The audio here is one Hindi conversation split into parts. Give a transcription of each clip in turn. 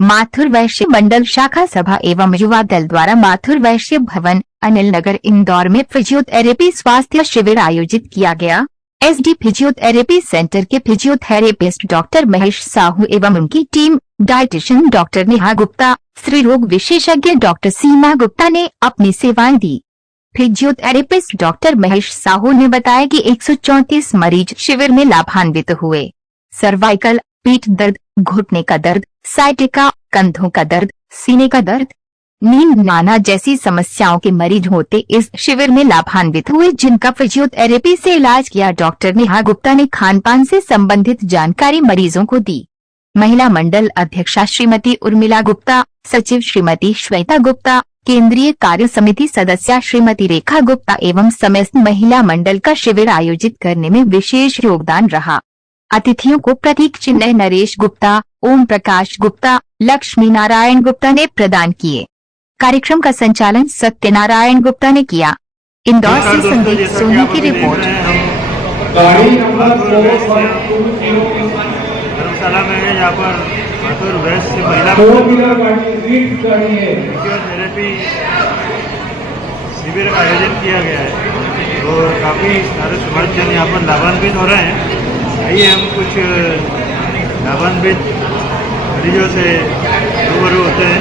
माथुर वैश्य मंडल शाखा सभा एवं युवा दल द्वारा माथुर वैश्य भवन अनिल नगर इंदौर में फिजियोथेरेपी स्वास्थ्य शिविर आयोजित किया गया। एसडी फिजियोथेरेपी सेंटर के फिजियोथेरेपिस्ट डॉक्टर महेश साहू एवं उनकी team dietitian doctor Neha Gupta, स्त्री रोग विशेषज्ञ डॉक्टर सीमा गुप्ता ने अपनी सेवाएं दी। फिजियोथेरेपिस्ट डॉक्टर महेश साहू ने बताया कि 134 मरीज शिविर में लाभान्वित हुए। सर्वाइकल, पीठ दर्द, घुटने का दर्द, साइटिका, कंधों का दर्द, सीने का दर्द, नींद नाना जैसी समस्याओं के मरीज होते इस शिविर में लाभान्वित हुए, जिनका फिजियोथेरेपी से इलाज किया। डॉक्टर नेहा गुप्ता ने खान पान से संबंधित जानकारी मरीजों को दी। महिला मंडल अध्यक्षा श्रीमती उर्मिला गुप्ता, सचिव श्रीमती श्वेता गुप्ता, केंद्रीय कार्य समिति सदस्य श्रीमती रेखा गुप्ता एवं समस्त महिला मंडल का शिविर आयोजित करने में विशेष योगदान रहा। अतिथियों को प्रतीक चिन्ह नरेश गुप्ता, ओम प्रकाश गुप्ता, लक्ष्मी नारायण गुप्ता ने प्रदान किए। कार्यक्रम का संचालन सत्यनारायण गुप्ता ने किया। इंदौर से संदीप सोनी की रिपोर्ट। धर्मशाला में है, यहाँ पर माथुर वैश्य महिला फिजियोथेरेपी शिविर का आयोजन किया गया है और काफ़ी सारे समाजजन यहाँ पर लाभान्वित हो रहे हैं। आइए हम कुछ लाभान्वित मरीजों से रूबरू होते हैं।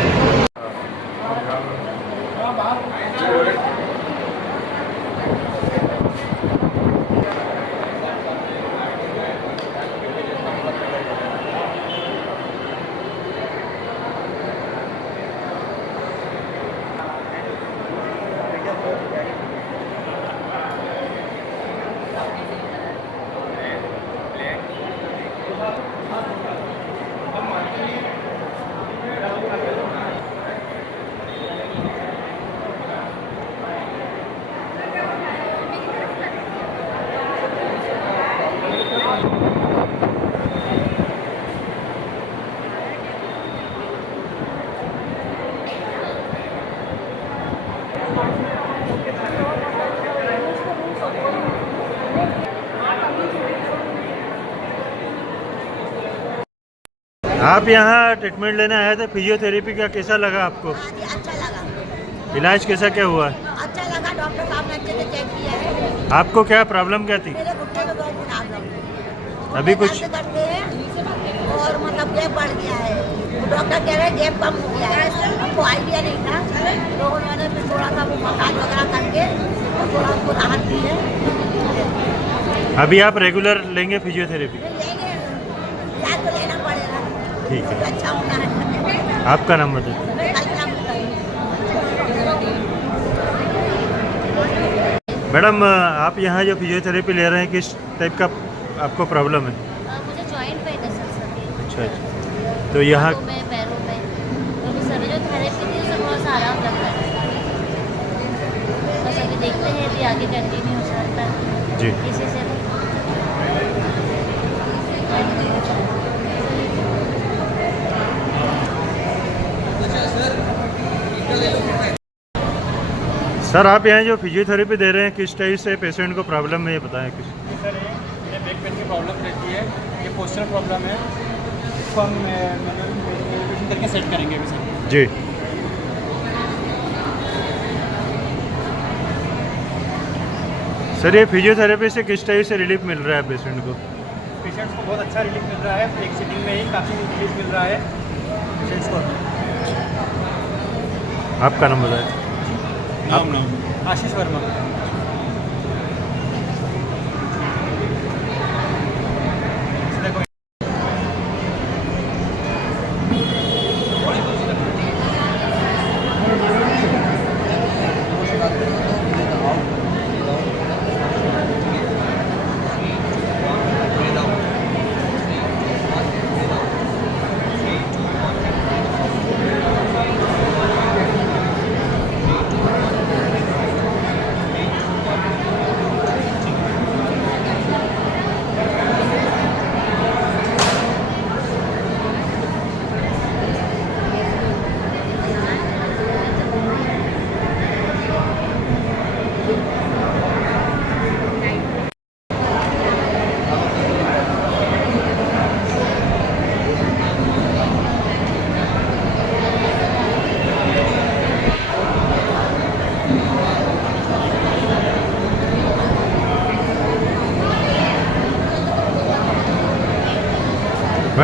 आप यहाँ ट्रीटमेंट लेने आए थे, फिजियोथेरेपी का कैसा लगा आपको? अच्छा लगा। इलाज कैसा क्या हुआ? अच्छा लगा, डॉक्टर साहब ने अच्छे से चेक किया है। आपको क्या प्रॉब्लम क्या थी? मेरे घुटने में बहुत प्रॉब्लम, अभी कुछ करते हैं और मतलब गैप बढ़ गया है। तो डॉक्टर कह रहे हैं गैप कम हो गया है। हमको आइडिया नहीं था, तो उन्होंने फिर थोड़ा सा वो मसाज वगैरह करके और थोड़ा उसको राहत दी है। अभी आप रेगुलर लेंगे फिजियोथेरेपी? लेंगे, इलाज तो लेना पड़ेगा। ठीक है। अच्छा होता है। आपका नाम बताइए। मैडम, आप यहाँ जो फिजियोथेरेपी ले रहे हैं, किस टाइप का आपको प्रॉब्लम है? मुझे जॉइंट पेन है सर सभी। अच्छा अच्छा, तो यहाँ में पैरों में तो सर जो थेरेपी थी उससे थोड़ा सा आराम लग रहा है। बस अभी देखते हैं यदि आगे कंटिन्यू हो सकता है जी। इसी से। सर, आप यहाँ जो फिजियोथेरेपी दे रहे हैं, किस टाइप से पेशेंट को प्रॉब्लम है ये बताएं कुछ। सर ये बैक पेन की प्रॉब्लम रहती है, ये पोस्चर प्रॉब्लम है, इसको हम मेडिटेशन करके सेट करेंगे अभी सर। जी। सर, ये फिजियोथेरेपी से किस टाइप से रिलीफ मिल रहा है पेशेंट को? पेशेंट्स को बहुत अच्छा रिलीफ मिल रहा है, एक सिटिंग में ही काफ़ी रिलीफ मिल रहा है पेशेंट्स को। आपका नाम बताएं। नाम आशीष वर्मा।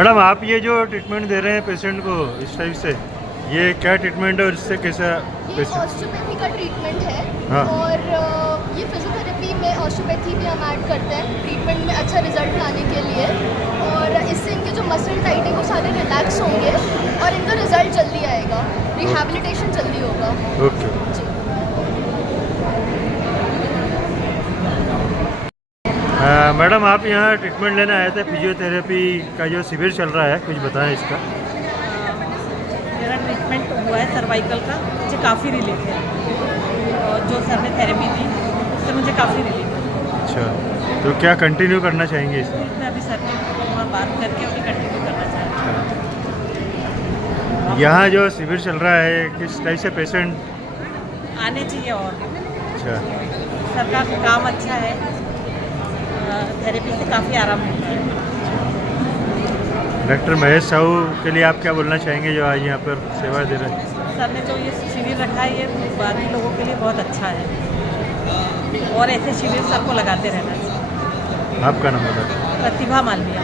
मैडम आप ये जो ट्रीटमेंट दे रहे हैं पेशेंट को इस टाइप से, ये क्या ट्रीटमेंट है और इससे कैसा ये पेशेंट? ऑस्टियोपैथी का ट्रीटमेंट है। हाँ। और ये फिजियोथेरेपी में ऑस्टियोपैथी भी हम ऐड करते हैं ट्रीटमेंट में अच्छा रिजल्ट लाने के लिए। और इससे इनके जो मसल टाइट है वो सारे रिलैक्स होंगे और इनका रिजल्ट जल्दी आएगा, रिहैबिलिटेशन जल्दी होगा। ओके। जी। मैडम आप यहाँ ट्रीटमेंट लेने आए थे, फिजियोथेरेपी का जो शिविर चल रहा है, कुछ बताएं इसका। मेरा ट्रीटमेंट हुआ है सर्वाइकल का, मुझे काफ़ी रिलीफ है। और जो सर ने थेरेपी दी उससे मुझे काफ़ी रिलीफ है। अच्छा, तो क्या कंटिन्यू करना चाहेंगे इसमें? मैं अभी सर ने वहाँ बात करके अभी कंटिन्यू करना चाहती हूँ। यहाँ जो शिविर चल रहा है किस टाइप से पेशेंट? आने चाहिए और अच्छा, सर का काम अच्छा है, थेरेपी से काफ़ी आराम मिलता है। डॉक्टर महेश साहू के लिए आप क्या बोलना चाहेंगे जो आज यहाँ पर सेवा दे रहे हैं? सर ने जो ये शिविर रखा है ये बाकी लोगों के लिए बहुत अच्छा है और ऐसे शिविर सर को लगाते रहना चाहिए। आपका नाम बताएं। प्रतिभा मालविया।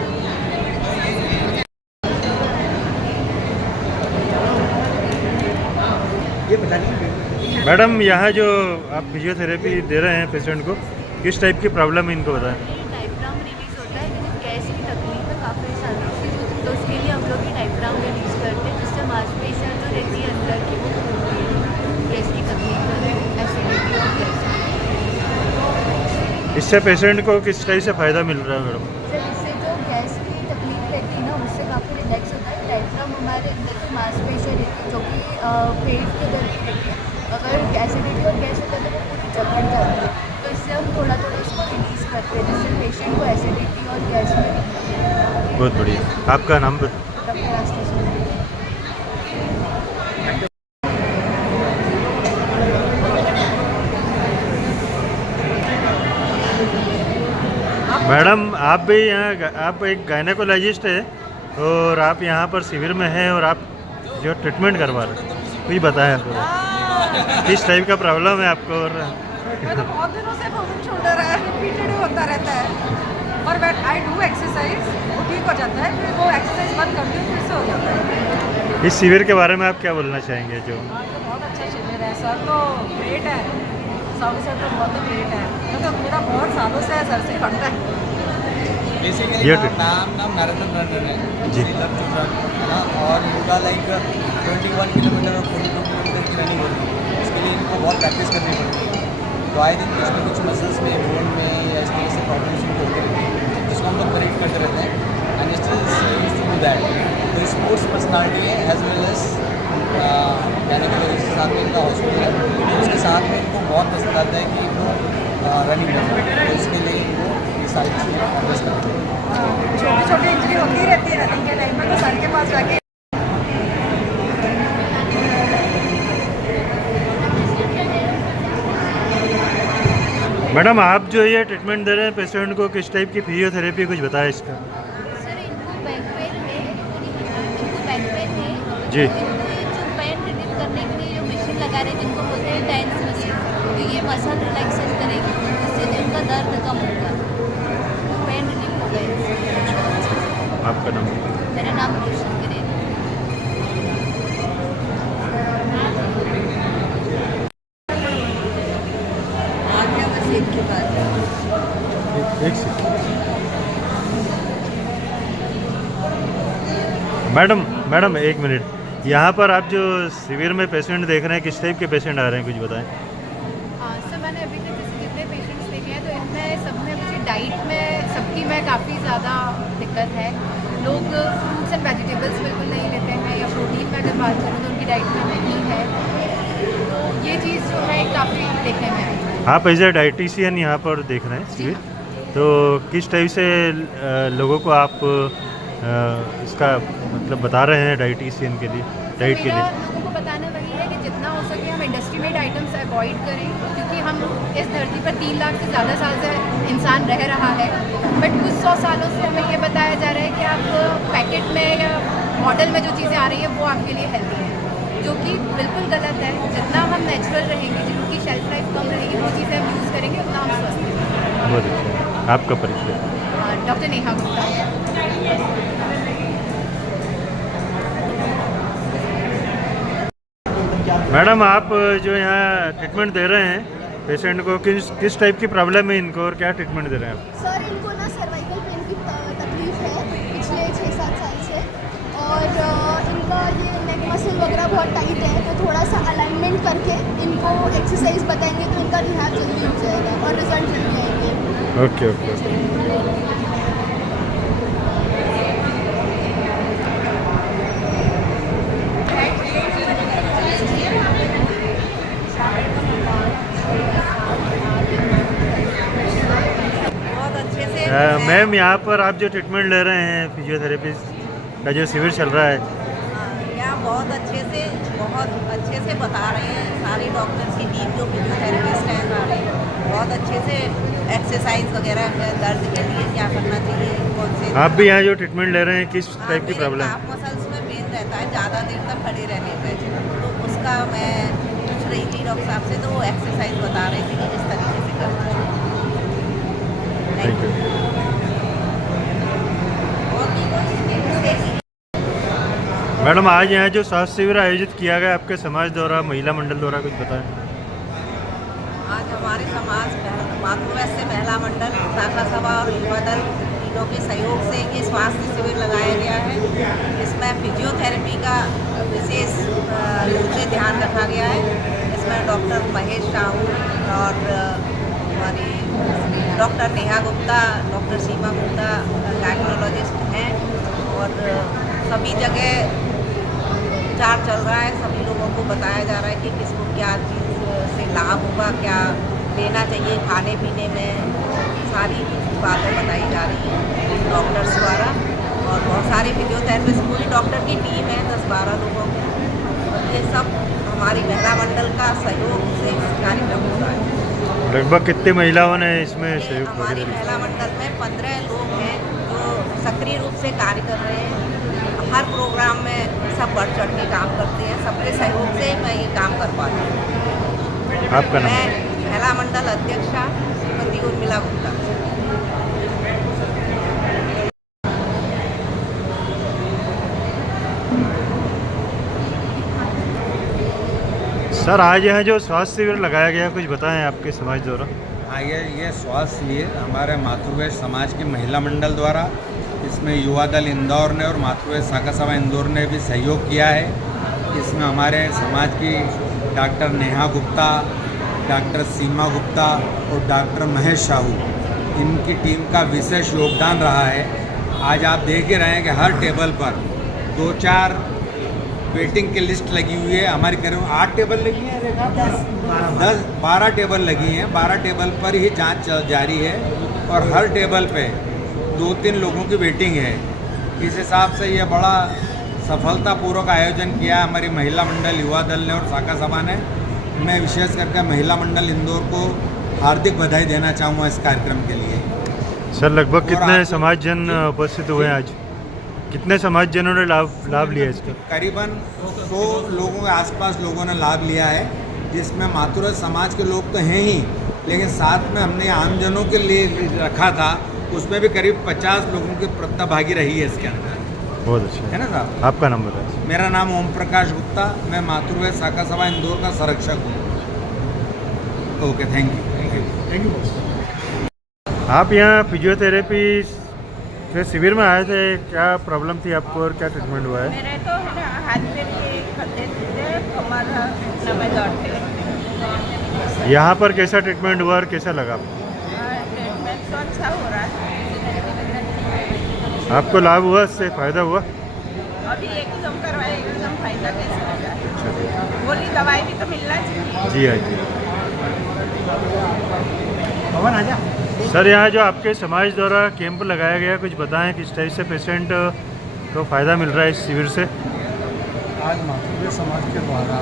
मैडम यहाँ जो आप फिजियोथेरेपी दे रहे हैं पेशेंट को, किस टाइप की प्रॉब्लम है इनको बताएं। डायफ्राम रिलीज होता है, लेकिन गैस की तकलीफ है काफ़ी सालों से, तो उसके लिए हम लोग ये डायफ्राम रिलीज करते हैं जिससे मांसपेशियाँ जो रहती है अंदर की वो खुलती है। गैस की तकलीफ है, एसिडिटी और गैस। इससे पेशेंट को किस टाइप से फ़ायदा मिल रहा है मैडम? सर इससे जो गैस की तकलीफ रहती है ना उससे काफ़ी रिलैक्स होता है। डायफ्राम हमारे अंदर की मांसपेशियाँ रहती है जो कि पेट के अंदर की रहती है। अगर एसिडिटी और गैस होता है तो वो पूरी जकड़ जाती है, तो इससे हम थोड़ा थोड़ा इसको रिलीज़ करते हैं जिससे पेशेंट को एसिडिटी और गैस में। बहुत बढ़िया। आपका नाम बताएं। डॉक्टर आस्था सोनी। मैडम आप भी यहाँ, आप एक गायनेकोलॉजिस्ट है और आप यहाँ पर शिविर में हैं और आप जो ट्रीटमेंट करवा रहे हैं, कुछ बताएं आपको किस टाइप का प्रॉब्लम है आपको? और मैं तो बहुत दिनों से फ्रोजन शोल्डर है, रिपीटेड होता रहता है और मैं आई डू एक्सरसाइज, वो ठीक हो जाता है, फिर वो एक्सरसाइज बंद करती हूँ फिर से हो जाता है। इस शिविर के बारे में आप क्या बोलना चाहेंगे? जो तो बहुत अच्छा शिविर है, सर तो ग्रेट है, साहू सर तो बहुत ग्रेट है, तो मेरा बहुत सालों से सर से पढ़ता है। बेसिकली नाम नरेंद्र नंदन है जी। लव टू रन है ना, और इनका लाइक 21 किलोमीटर और 42 किलोमीटर की रनिंग होती है। उसके लिए इनको बहुत प्रैक्टिस करनी पड़ती है। तो आई थिंक कुछ ना कुछ मसल्स में, बोन में या इस तरह से प्रॉब्लम्स इनको होते रहते हैं, जिसको हम लोग करेक्ट करते रहते हैं। And still to do that. तो स्पोर्ट्स पर्सनालिटी है एज वेल एज गायनेकोलॉजिस्ट के साथ में इनका हॉस्पिटल है, उसके साथ में इनको बहुत पसंद आता है कि इनको रनिंग करना है। तो इसके लिए इनको ये सारी चीज़ें एड्रेस करते हैं। छोटी छोटी इंजरी होती रहती है रनिंग के टाइम में, तो सर के पास जाके मैडम आप जो ये ट्रीटमेंट दे रहे हैं पेशेंट को, किस टाइप की फिजियोथेरेपी, कुछ बताएं इसका। सर इनको बैक पेन है, इनको बैक पेन है जी। जो पेन रिलीव करने के लिए जो मशीन लगा रहे हैं जिनको बोलते हैं टेंस मशीन, तो ये मसल रिलैक्सेशन करेगी जिससे इनका दर्द कम होगा, पेन रिलीव होगा इससे। आपका नाम? मेरा नाम रोशन करेगा। एक सेकंड मैडम एक मिनट। यहाँ पर आप जो शिविर में पेशेंट देख रहे हैं, किस टाइप के पेशेंट आ रहे हैं, कुछ बताएं। सर मैंने अभी तक जैसे जितने पेशेंट्स देखे हैं तो इनमें सब में मुझे डाइट में सबकी में काफ़ी ज़्यादा दिक्कत है। लोग फ्रूट्स एंड वेजिटेबल्स बिल्कुल नहीं लेते हैं, या प्रोटीन में अगर बात करूँ तो उनकी डाइट में नहीं है, तो ये चीज़ जो है काफ़ी देखने में आई है। आप एज ए डाइटिशियन यहाँ पर देख रहे हैं शिविर, तो किस टाइप से लोगों को आप इसका मतलब बता रहे हैं डाइटिशियन के लिए, डाइट के मेरा लिए? लोगों को बताना वही है कि जितना हो सके हम इंडस्ट्री मेड आइटम्स अवॉइड करें, क्योंकि हम इस धरती पर 3 लाख से ज़्यादा साल से इंसान रह रहा है, बट कुछ 100 सालों से हमें ये बताया जा रहा है कि आप पैकेट में या मॉडल में जो चीज़ें आ रही हैं वो आपके लिए हेल्दी है, जो कि बिल्कुल गलत है। जितना हम नेचुरल रहेंगे, जिनकी शेल्फ लाइफ कम रहेगी, वो चीज़ें हम यूज़ करेंगे, उतना हम स्वस्थ रहेंगे। बहुत अच्छा। आपका परिचय? डॉक्टर नेहा गुप्ता। मैडम आप जो यहाँ ट्रीटमेंट दे रहे हैं पेशेंट को, किस टाइप की प्रॉब्लम है इनको और क्या ट्रीटमेंट दे रहे हैं आप? सर इनको ना सर्वाइकल पेन की तकलीफ है पिछले 6-7 साल से, और इनका ये नेक मसल वगैरह बहुत टाइट है, तो थोड़ा सा अलाइनमेंट करके इनको एक्सरसाइज बताएंगे तो इनका रिहैब जल्दी हो जाएगा और रिजल्ट जल्दी आएंगे। Okay okay. मैम यहाँ पर आप जो ट्रीटमेंट ले रहे हैं फिजियोथेरेपी का जो शिविर चल रहा है, यहाँ बहुत अच्छे से बता रहे हैं सारे डॉक्टर्स की टीम जो फिजियोथेरेपिस्ट हैं सारे बहुत अच्छे से एक्सरसाइज वगैरह दर्द के लिए क्या करना चाहिए, कौन से। आप भी यहाँ जो ट्रीटमेंट ले रहे हैं किस टाइप की प्रॉब्लम? काफ मसल्स में पेन रहता है ज़्यादा देर तक खड़े रहने पे, तो उसका मैं पूछ रही थी डॉक्टर साहब से, तो वो एक्सरसाइज बता रही थी कि किस तरीके से करना है। Thank you. मैडम आज यहाँ जो स्वास्थ्य शिविर आयोजित किया गया आपके समाज द्वारा, महिला मंडल द्वारा, कुछ बताएं। आज हमारे समाज मातृवैश्य महिला मंडल, शाखा सभा और युवा दल तीनों के सहयोग से ये स्वास्थ्य शिविर लगाया गया है। इसमें फिजियोथेरेपी का विशेष रूप से ध्यान रखा गया है। इसमें डॉक्टर महेश साहू और हमारी डॉक्टर नेहा गुप्ता, डॉक्टर सीमा गुप्ता गायनोलॉजिस्ट हैं, और सभी जगह उपचार चल रहा है। सभी लोगों को बताया जा रहा है कि किसको क्या चीज़ से लाभ होगा, क्या लेना चाहिए खाने पीने में, सारी बातें बताई जा रही हैं डॉक्टर्स द्वारा। और बहुत सारे फिजियोथेरेपिस्ट, पूरी डॉक्टर की टीम है 10-12 लोगों की, और ये सब हमारी महिला मंडल का सहयोग से कार्यक्रम हो रहा है। लगभग कितनी महिलाओं ने इसमें सहयोग? हमारी महिला मंडल में 15 लोग हैं जो सक्रिय रूप से कार्य कर रहे हैं। हर प्रोग्राम में सब बढ़ चढ़ के काम करते हैं, सबके सहयोग से मैं ये काम कर पाती हूँ। आपका नाम? मैं महिला मंडल अध्यक्षा श्रीमती उर्मिला गुप्ता। सर आज यहाँ जो स्वास्थ्य शिविर लगाया गया, कुछ बताएं आपके समाज द्वारा। हाँ, ये स्वास्थ्य शिविर हमारे मातृवैश्य समाज के महिला मंडल द्वारा, इसमें युवा दल इंदौर ने और मातृवैश्य शाखा सभा इंदौर ने भी सहयोग किया है। इसमें हमारे समाज की डॉक्टर नेहा गुप्ता, डॉक्टर सीमा गुप्ता और डॉक्टर महेश साहू, इनकी टीम का विशेष योगदान रहा है। आज आप देख ही रहे हैं कि हर टेबल पर 2-4 वेटिंग की लिस्ट लगी हुई है। हमारी करीब 8 टेबल लगी हैं, 10-12 टेबल लगी हैं। 12 टेबल पर ही जांच जारी है और हर टेबल पे 2-3 लोगों की वेटिंग है। इस हिसाब से ये बड़ा सफलतापूर्वक आयोजन किया हमारी महिला मंडल, युवा दल ने और शाखा सभा ने। मैं विशेष करके महिला मंडल इंदौर को हार्दिक बधाई देना चाहूँगा इस कार्यक्रम के लिए। सर लगभग कितने समाज जन उपस्थित हुए आज? कितने समाज जनों ने लाभ लिया इसका? करीबन 100 लोगों के आसपास लोगों ने लाभ लिया है, जिसमें मातृवैश्य समाज के लोग तो हैं ही, लेकिन साथ में हमने आमजनों के लिए रखा था, उसमें भी करीब 50 लोगों की प्रतिभागी रही है इसके अंदर। बहुत अच्छा है ना साहब? आपका नाम बताएं। मेरा नाम ओम प्रकाश गुप्ता, मैं मातृवैश्य शाखा सभा इंदौर का संरक्षक हूँ। Okay, thank you. आप यहाँ फिजियोथेरेपी के शिविर में आए थे, क्या प्रॉब्लम थी आपको और क्या ट्रीटमेंट हुआ है? मेरे तो हाथ पे ये खड्डे थे, कमर में दर्द थे। यहाँ पर कैसा ट्रीटमेंट हुआ और कैसा लगा आपको? ट्रीटमेंट तो अच्छा हो रहा है। आपको लाभ हुआ, इससे फ़ायदा हुआ? अभी एकदम करवाए, एकदम फायदा कैसे होगा? गोली दवाई भी तो मिलना चाहिए। जी हाँ जी। सर यहाँ जो आपके समाज द्वारा कैंप लगाया गया, कुछ बताएं किस टाइप से पेशेंट को फ़ायदा मिल रहा है इस शिविर से? आज मातृवैश्य समाज के द्वारा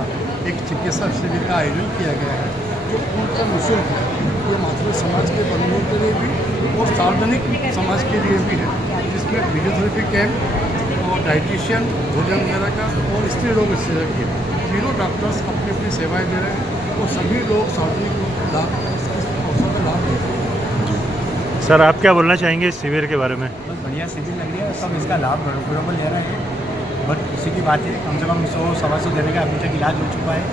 एक चिकित्सा शिविर का आयोजन किया गया है, जो पूर्ण निःशुल्क है। ये मातृवैश्य समाज के बंधुओं के लिए भी और सार्वजनिक समाज के लिए भी है, जिसमें फिजियोथेरेपी कैंप और डाइटिशियन, भोजन वगैरह का और स्त्री रोग विशेषज्ञ तीनों डॉक्टर्स अपनी अपनी सेवाएं दे रहे हैं और सभी लोग सार्वजनिक लाभ अवसर का लाभ ले रहे हैं। सर आप क्या बोलना चाहेंगे इस शिविर के बारे में? बहुत बढ़िया शिविर लग रही है, सब इसका लाभ बराबर ले रहे हैं। बट खुशी की बात है, कम से कम 100-125 जने का अभी तक इलाज हो चुका है।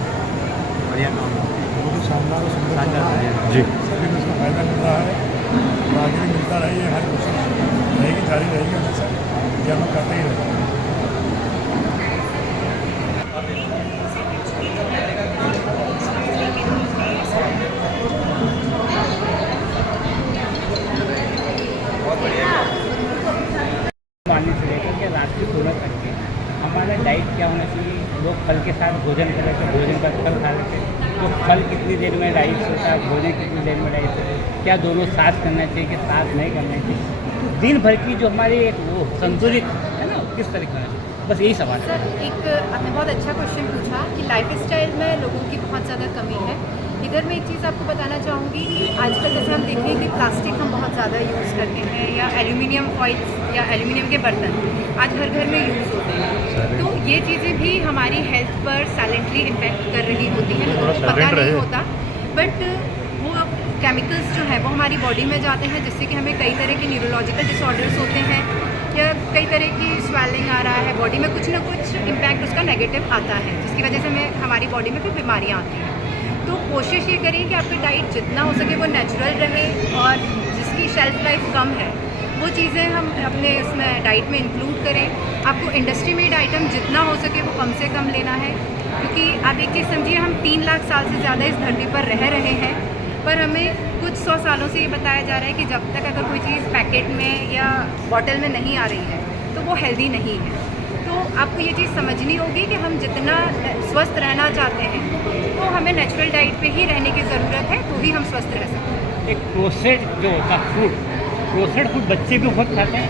बढ़िया काम है, बहुत ही शानदार और सुंदर शानदार है। जी, सभी को इसका फायदा मिल रहा है और आगे भी मिलता रहे, ये हमारी कोशिश रहेगी, जारी रहेगी हमेशा, ये हम करते ही रहेंगे। मानने से लेकर के रात की सोने तक के हमारा डाइट क्या होना चाहिए। लोग फल के साथ भोजन कर रहे थे, भोजन पर फल खा रहे थे, तो फल कितनी देर में डाइट होता है, भोजन कितनी देर में डाइट होता है, क्या दोनों साथ करना चाहिए कि साथ नहीं करना चाहिए। तो दिन भर की जो हमारी एक वो संतुलित है ना, किस तरीके से, बस यही सवाल है। सर, एक आपने बहुत अच्छा क्वेश्चन पूछा कि लाइफस्टाइल में लोगों की बहुत ज़्यादा कमी है। इधर मैं एक चीज़ आपको बताना चाहूँगी कि आजकल जैसे हम देखें कि प्लास्टिक हम बहुत ज़्यादा यूज़ करते हैं, या एल्यूमिनियम फॉइल्स या एल्यूमिनियम के बर्तन आज घर घर में यूज़ होते हैं। तो ये चीज़ें भी हमारी हेल्थ पर साइलेंटली इम्पैक्ट कर रही होती हैं, लोगों को पता नहीं होता, बट वो केमिकल्स जो हैं वो हमारी बॉडी में जाते हैं, जिससे कि हमें कई तरह के न्यूरोलॉजिकल डिसऑर्डर्स होते हैं, या कई तरह की स्वेलिंग आ रहा है बॉडी में, कुछ ना कुछ इम्पैक्ट उसका नेगेटिव आता है, जिसकी वजह से हमें हमारी बॉडी में फिर बीमारियाँ आती हैं। तो कोशिश ये करें कि आपकी डाइट जितना हो सके वो नेचुरल रहे, और जिसकी शेल्फ लाइफ कम है वो चीज़ें हम अपने उसमें डाइट में इंक्लूड करें। आपको इंडस्ट्री मेड आइटम जितना हो सके वो कम से कम लेना है, क्योंकि आप एक चीज़ समझिए, हम 3 लाख साल से ज़्यादा इस धरती पर रह रहे हैं, पर हमें कुछ 100 सालों से ये बताया जा रहा है कि जब तक अगर कोई चीज़ पैकेट में या बॉटल में नहीं आ रही है तो वो हेल्दी नहीं है। तो आपको ये चीज़ समझनी होगी कि हम जितना स्वस्थ रहना चाहते हैं तो हमें नेचुरल डाइट पे ही रहने की ज़रूरत है, तो ही हम स्वस्थ रह सकते हैं। एक प्रोसेस्ड जो होता फूड, प्रोसेस्ड फूड बच्चे भी बहुत खाते हैं,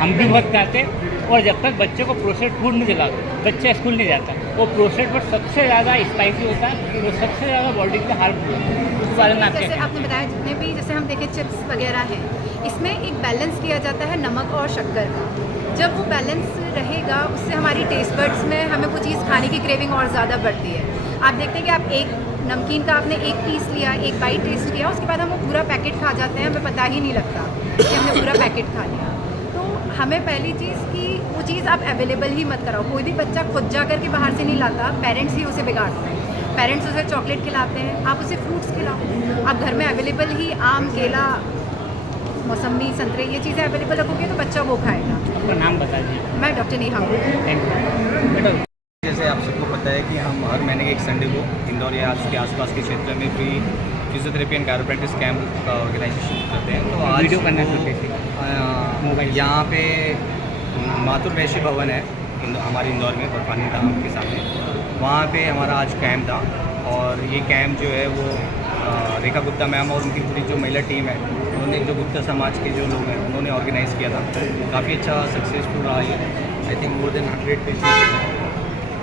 हम भी बहुत खाते हैं, और जब तक बच्चे को प्रोसेस्ड फूड नहीं दिलाते बच्चा स्कूल नहीं जाता। वो प्रोसेस्ड फूड सबसे ज़्यादा स्पाइसी होता है, वो सबसे ज़्यादा बॉडी के हार्मफुल होता है। उस बारे में आप क्या जैसे कहें? आपने बताया, जितने भी जैसे हम देखें चिप्स वगैरह हैं, इसमें एक बैलेंस किया जाता है नमक और शक्कर का। जब वो बैलेंस रहेगा उससे हमारी टेस्ट बड्स में हमें वो चीज़ खाने की क्रेविंग और ज़्यादा बढ़ती है। आप देखते हैं कि आप एक नमकीन का आपने एक पीस लिया, एक बाइट टेस्ट किया, उसके बाद हम वो पूरा पैकेट खा जाते हैं, हमें पता ही नहीं लगता कि हमने पूरा पैकेट खा लिया। तो हमें पहली चीज़ कि वो चीज़ आप अवेलेबल ही मत कराओ। कोई भी बच्चा खुद जा कर के बाहर से नहीं लाता, पेरेंट्स ही उसे बिगाड़ते हैं। पेरेंट्स उसे चॉकलेट खिलाते हैं, आप उसे फ्रूट्स खिलाओ। आप घर में अवेलेबल ही आम, केला, मौसमी, संतरे, ये चीज़ें अवेलेबल रखोगे तो बच्चा वो खाएगा। आपका नाम बता दीजिए। मैं डॉक्टर नेहा हूँ। Thank you. जैसे आप सबको पता है कि हम हर महीने के एक संडे को इंदौर या उसके आसपास के क्षेत्र में फ्री फिजियोथेरेपी एंड कैरोप्रैक्टिस कैंप का ऑर्गेनाइजेशन करते हैं। तो आज वीडियो करना मोबाइल यहाँ पे माथुर वैश्य भवन है हमारे इंदौर में, बर्फानी धाम के सामने, वहाँ पे हमारा आज कैंप था। और ये कैंप जो है वो रेखा गुप्ता मैम और उनकी पूरी जो महिला टीम है, उन्होंने जो गुप्ता समाज के जो लोग हैं उन्होंने ऑर्गेनाइज़ किया था। काफ़ी अच्छा सक्सेसफुल रहा ये। I think more than 100 patient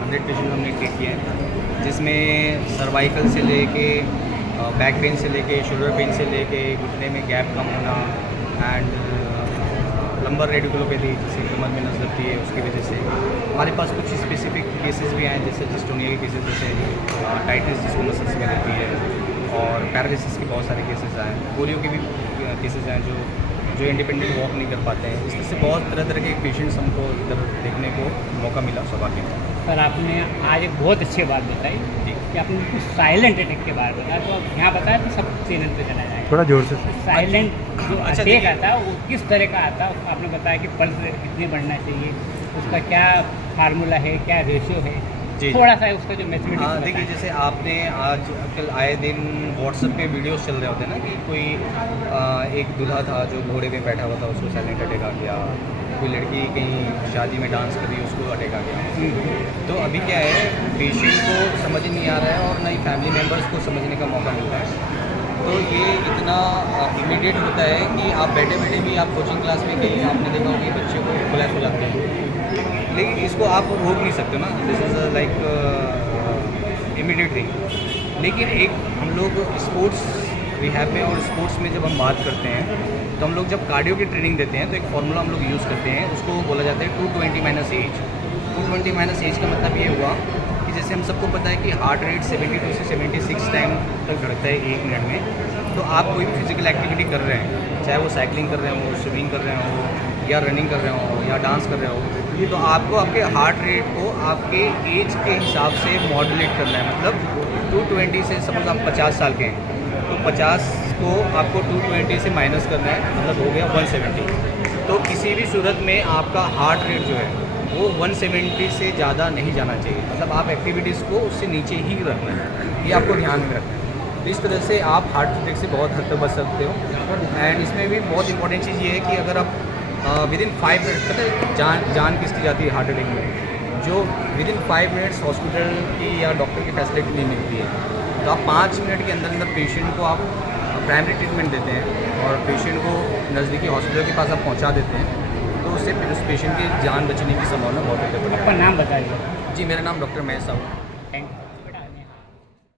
हमने ट्रीट किए हैं, जिसमें सर्वाइकल से लेके बैक पेन से लेके शोल्डर पेन से लेके घुटने में गैप कम होना, एंड लंबर रेडिकुलोपैथी जिससे कमर में नस लगती है उसकी वजह से। हमारे पास कुछ स्पेसिफिक केसेस भी आए, जैसे डिस्टोनिया के केसेस, जैसे टाइटनेस जिसको मसल्स में रहती है, और पैरालिसिस के बहुत सारे केसेस आए, पोलियो के भी केसेस आए जो इंडिपेंडेंट वॉक नहीं कर पाते हैं। इस तरह से बहुत तरह तरह के पेशेंट्स हमको इधर देखने को मौका मिला सौभाग्य। सर, आपने आज एक बहुत अच्छी बात बताई कि आपने कुछ साइलेंट अटैक के बारे में बताया, तो आप यहाँ बताया तो सब चैनल पे चला जाएगा। थोड़ा जोर से। साइलेंट जो अटैक आता है वो किस तरह का आता है, आपने बताया कि पल्स रेट कितनी बढ़ना चाहिए, उसका क्या फार्मूला है, क्या रेशियो है, थोड़ा सा उसका जो मैथमेटिक्स। हाँ, देखिए, जैसे आपने आजकल आए दिन व्हाट्सएप पे वीडियोस चल रहे होते हैं ना कि कोई एक दूल्हा था जो घोड़े पे बैठा हुआ था, उसको साइलेंट अटैक आ गया, कोई लड़की कहीं शादी में डांस कर रही है उसको अटैक आ गया। तो अभी क्या है, पेशेंट को समझ नहीं आ रहा है और ना ही फैमिली मेम्बर्स को समझने का मौका मिलता है। तो ये इतना इमीडिएट होता है कि आप बैठे बैठे भी, आप कोचिंग क्लास में कहीं आपने देखा होगा कि बच्चे को कोलैप्स हो जाते हैं, लेकिन इसको आप रोक नहीं सकते ना, this is like immediate thing. लेकिन एक हम लोग स्पोर्ट्स रिहैब में और स्पोर्ट्स में जब हम बात करते हैं तो हम लोग जब कार्डियो की ट्रेनिंग देते हैं तो एक फार्मूला हम लोग यूज़ करते हैं, उसको बोला जाता है 220 - एज। 220 - एज का मतलब ये हुआ कि जैसे हम सबको पता है कि हार्ट रेट 72 से 76 टाइम तक बढ़ता है 1 मिनट में। तो आप कोई भी फिजिकल एक्टिविटी कर रहे हैं, चाहे वो साइकिलिंग कर रहे हो, स्विमिंग कर रहे हो, या रनिंग कर रहे हो, या डांस कर रहे हो, तो आपको आपके हार्ट रेट को आपके एज के हिसाब से मॉडुलेट करना है। मतलब 220 से सपोज आप 50 साल के हैं तो 50 को आपको 220 से माइनस करना है, मतलब हो गया 170। तो किसी भी सूरत में आपका हार्ट रेट जो है वो 170 से ज़्यादा नहीं जाना चाहिए। मतलब आप एक्टिविटीज़ को उससे नीचे ही रखना है, ये आपको ध्यान में रखना है। तो इस तरह से आप हार्ट अटैक से बहुत हद तक बच सकते हो। एंड इसमें भी बहुत इंपॉर्टेंट चीज़ ये है कि अगर आप विद इन 5 मिनट्स, पता है जान किसकी जाती है हार्ट अटैक में, जो विद इन 5 मिनट्स हॉस्पिटल की या डॉक्टर की फैसिलिटी नहीं मिलती है। तो आप 5 मिनट के अंदर अंदर पेशेंट को आप प्राइमरी ट्रीटमेंट देते हैं और पेशेंट को नज़दीकी हॉस्पिटल के पास आप पहुंचा देते हैं, तो उससे उस पेशेंट की जान बचने की संभावना बहुत अधिक है। आपका नाम बताइए। जी, मेरा नाम doctor Mahesh Sahu. Thank you.